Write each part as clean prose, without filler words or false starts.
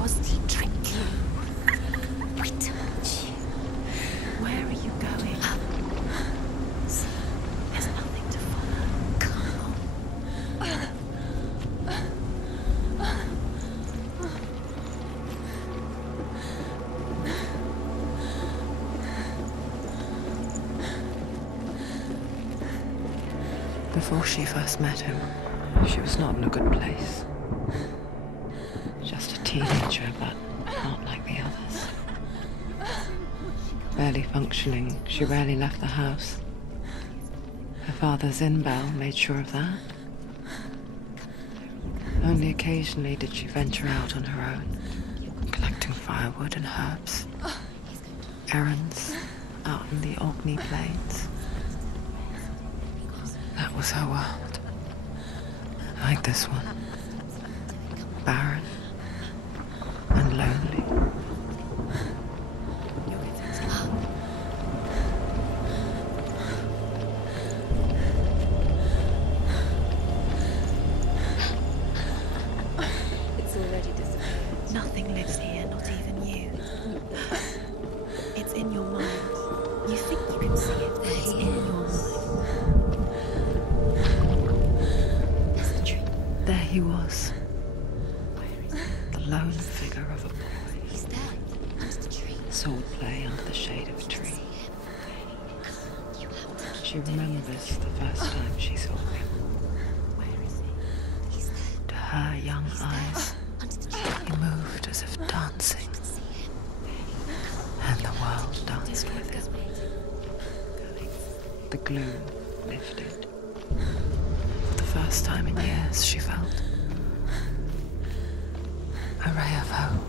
wasn't he tricked you? We told you. Where are you going? See, there's nothing to follow. Come on. Before she first met him, she was not in a good place. Just a teenager, but not like the others. Barely functioning, she rarely left the house. Her father's in-bell made sure of that. Only occasionally did she venture out on her own, collecting firewood and herbs. Errands out in the Orkney Plains. That was her world. Like this one. Barren and lonely. It's already disappeared. Nothing lives here, not even you. It's in your mind. You think you can see it, but it's in your mind. There he was. The lone figure of a boy. He's there, under the tree. Swordplay under the shade of a tree. She remembers the first time she saw him. Where is he? He's there. To her young eyes, Under the tree. he moved as if dancing, and the world danced with him. The gloom lifted. For the first time in years, she felt a ray of hope.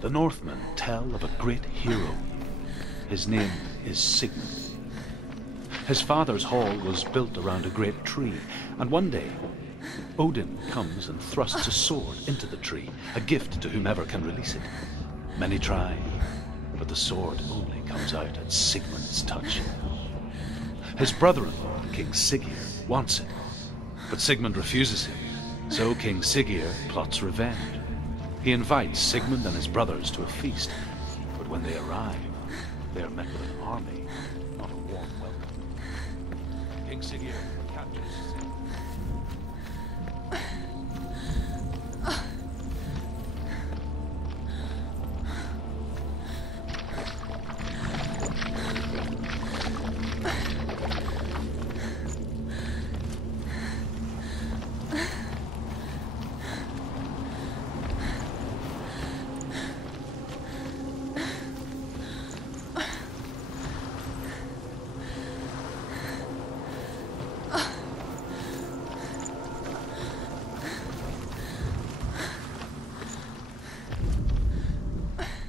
The Northmen tell of a great hero. His name is Sigmund. His father's hall was built around a great tree, and one day, Odin comes and thrusts a sword into the tree, a gift to whomever can release it. Many try, but the sword only comes out at Sigmund's touch. His brother-in-law, King Siggeir, wants it, but Sigmund refuses him, so King Siggeir plots revenge. He invites Sigmund and his brothers to a feast, but when they arrive, they are met with an army, not a warm welcome. King Siggeir captures Sigmund.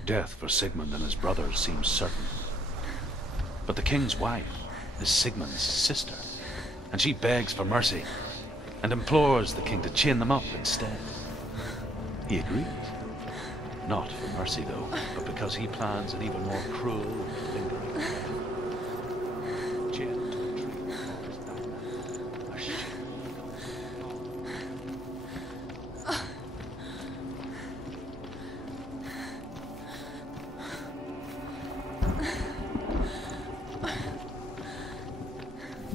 Death for Sigmund and his brothers seems certain. But the king's wife is Sigmund's sister, and she begs for mercy and implores the king to chain them up instead. He agrees. Not for mercy, though, but because he plans an even more cruel and lingering death. Chained to a tree falls down a ship.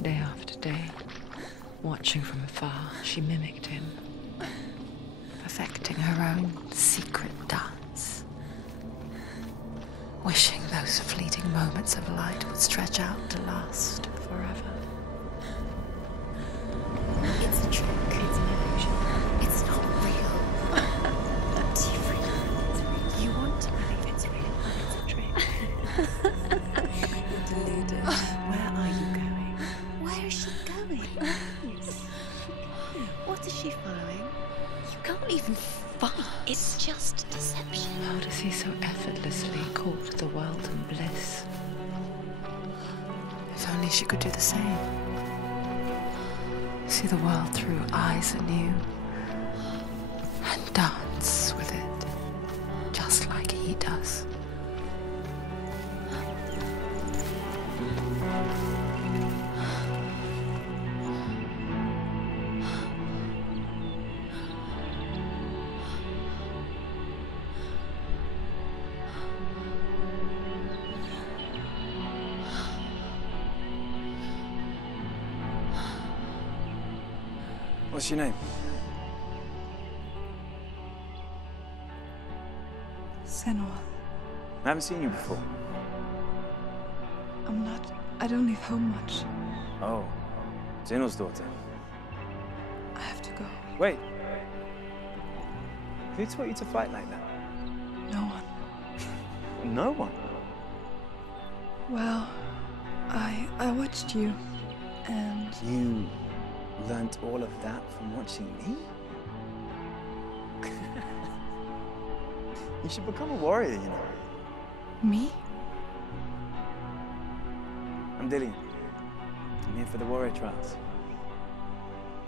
Day after day, watching from afar, she mimicked him, perfecting her own secret dance, wishing those fleeting moments of light would stretch out to last forever. It's a trick. It's an illusion. It's not real. Do you really think it's real? You want to believe it's real, but it's a trick. You're deluded. Where are you going? Where is she going? What is she following? You can't even fight. It's just deception. How does he so effortlessly court the world and bliss? If only she could do the same. See the world through eyes anew and dance with it, just like he does. What's your name? Senua. I haven't seen you before. I don't leave home much. Oh, Zenua's daughter. I have to go. Wait. Who taught you to fight like that? No one. No one. Well, I watched you, and You learnt all of that from watching me? You should become a warrior, you know. me? I'm Dillion. I'm here for the warrior trials.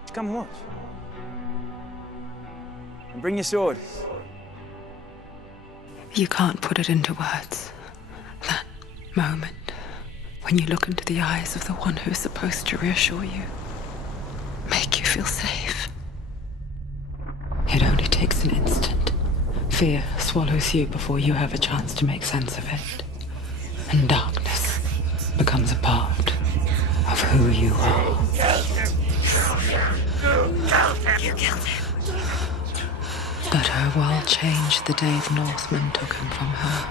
Just come and watch. And bring your sword. You can't put it into words. That moment when you look into the eyes of the one who's supposed to reassure you, make you feel safe. It only takes an instant. Fear swallows you before you have a chance to make sense of it. And darkness becomes a part of who you are. You killed him. But her world changed the day the Northmen took him from her.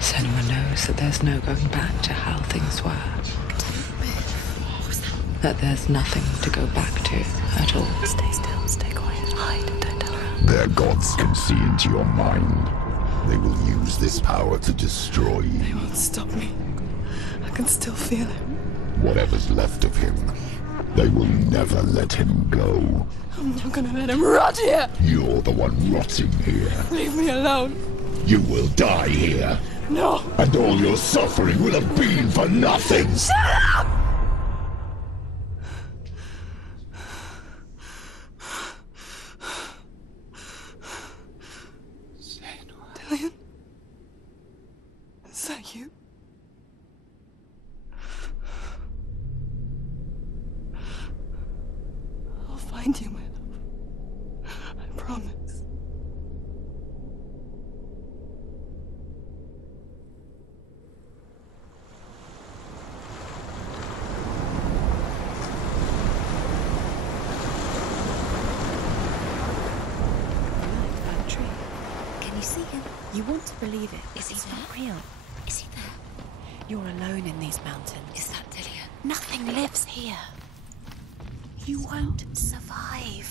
Senua knows that there's no going back to how things were. That there's nothing to go back to at all. Stay still, stay quiet, hide, don't tell her. Their gods can see into your mind. They will use this power to destroy They you. won't stop me. I can still feel him. Whatever's left of him, they will never let him go. I'm not gonna let him rot here. You're the one rotting here. Leave me alone. You will die here, No. and all your suffering will have been for nothing. Shut up! Dillion? Is that you? I'll find you, my love. I promise. That tree. Can you see him? You want to believe it. Is he not real? Is he there? You're alone in these mountains. Is that Dillion? Nothing lives here. You won't survive.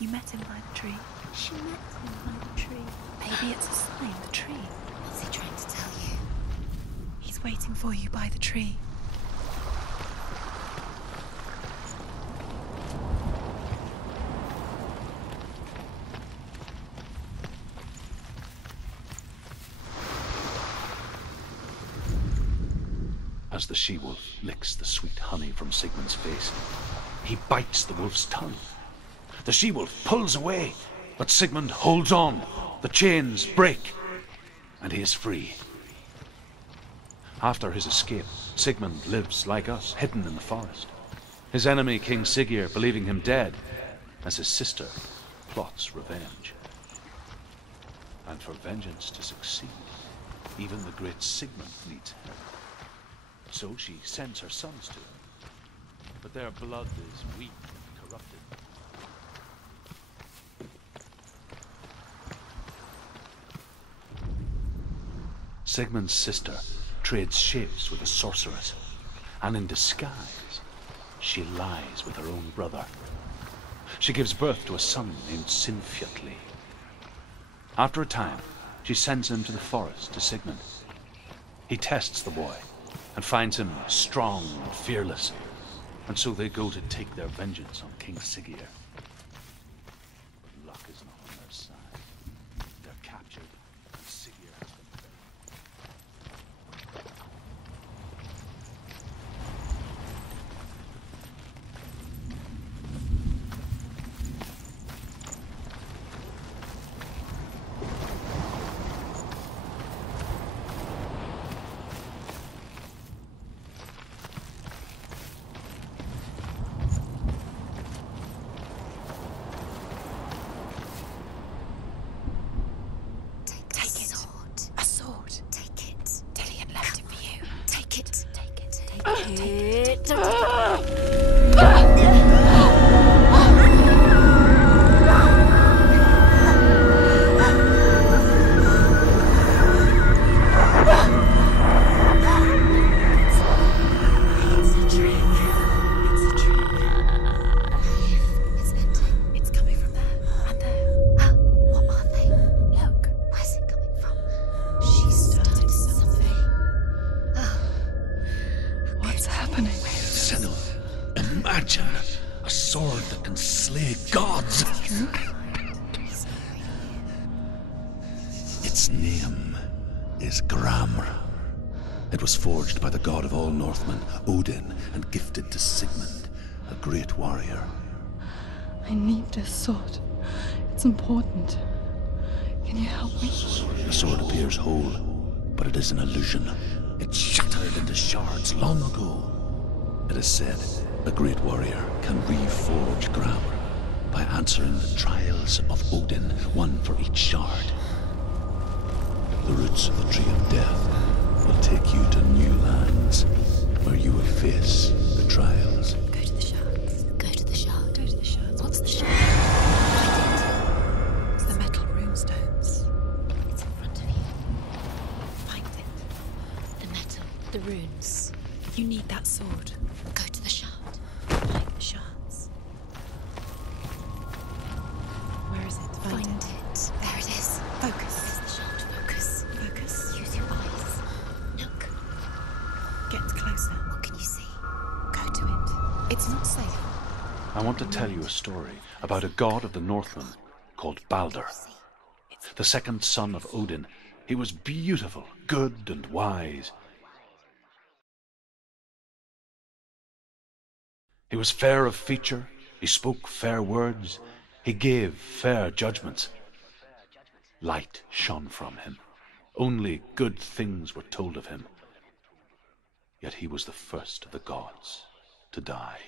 You met him by the tree. She met him by the tree. Maybe it's a sign, the tree. What's he trying to tell you? He's waiting for you by the tree. As the she-wolf licks the sweet honey from Sigmund's face, he bites the wolf's tongue. The she-wolf pulls away, but Sigmund holds on. The chains break, and he is free. After his escape, Sigmund lives like us, hidden in the forest. His enemy, King Siggeir, believing him dead, as his sister plots revenge. And for vengeance to succeed, even the great Sigmund needs help. So she sends her sons to him, but their blood is weak and corrupted. Sigmund's sister trades shapes with a sorceress, and in disguise, she lies with her own brother. She gives birth to a son named Sinfjotli. After a time, she sends him to the forest to Sigmund. He tests the boy and finds him strong and fearless, and so they go to take their vengeance on King Siggeir. But luck is not on their side. They're captured, and Siggeir has them buried. Imagine a sword that can slay gods. Its name is Gramr. It was forged by the god of all Northmen, Odin, and gifted to Sigmund, a great warrior. I need this sword. It's important. Can you help me? The sword appears whole, but it is an illusion. It shattered into shards long ago. It is said a great warrior can reforge Gramr by answering the trials of Odin, one for each shard. The roots of the Tree of Death will take you to new lands, where you will face the trials. Go to the shards. Go to the shard. Go to the shards. What's the shard? It's the metal runestones. It's in front of you. Find it. The metal. The runes. You need that sword. Go to the shard. Find the shards. Where is it? Find it. There it is. Focus. There's the shard. Focus. Focus. Use your eyes. Look. Get closer. What can you see? Go to it. It's not safe. I want to tell you a story about a god of the Northmen called Balder, the second son of Odin. He was beautiful, good, and wise. He was fair of feature, he spoke fair words, he gave fair judgments. Light shone from him. Only good things were told of him. Yet he was the first of the gods to die.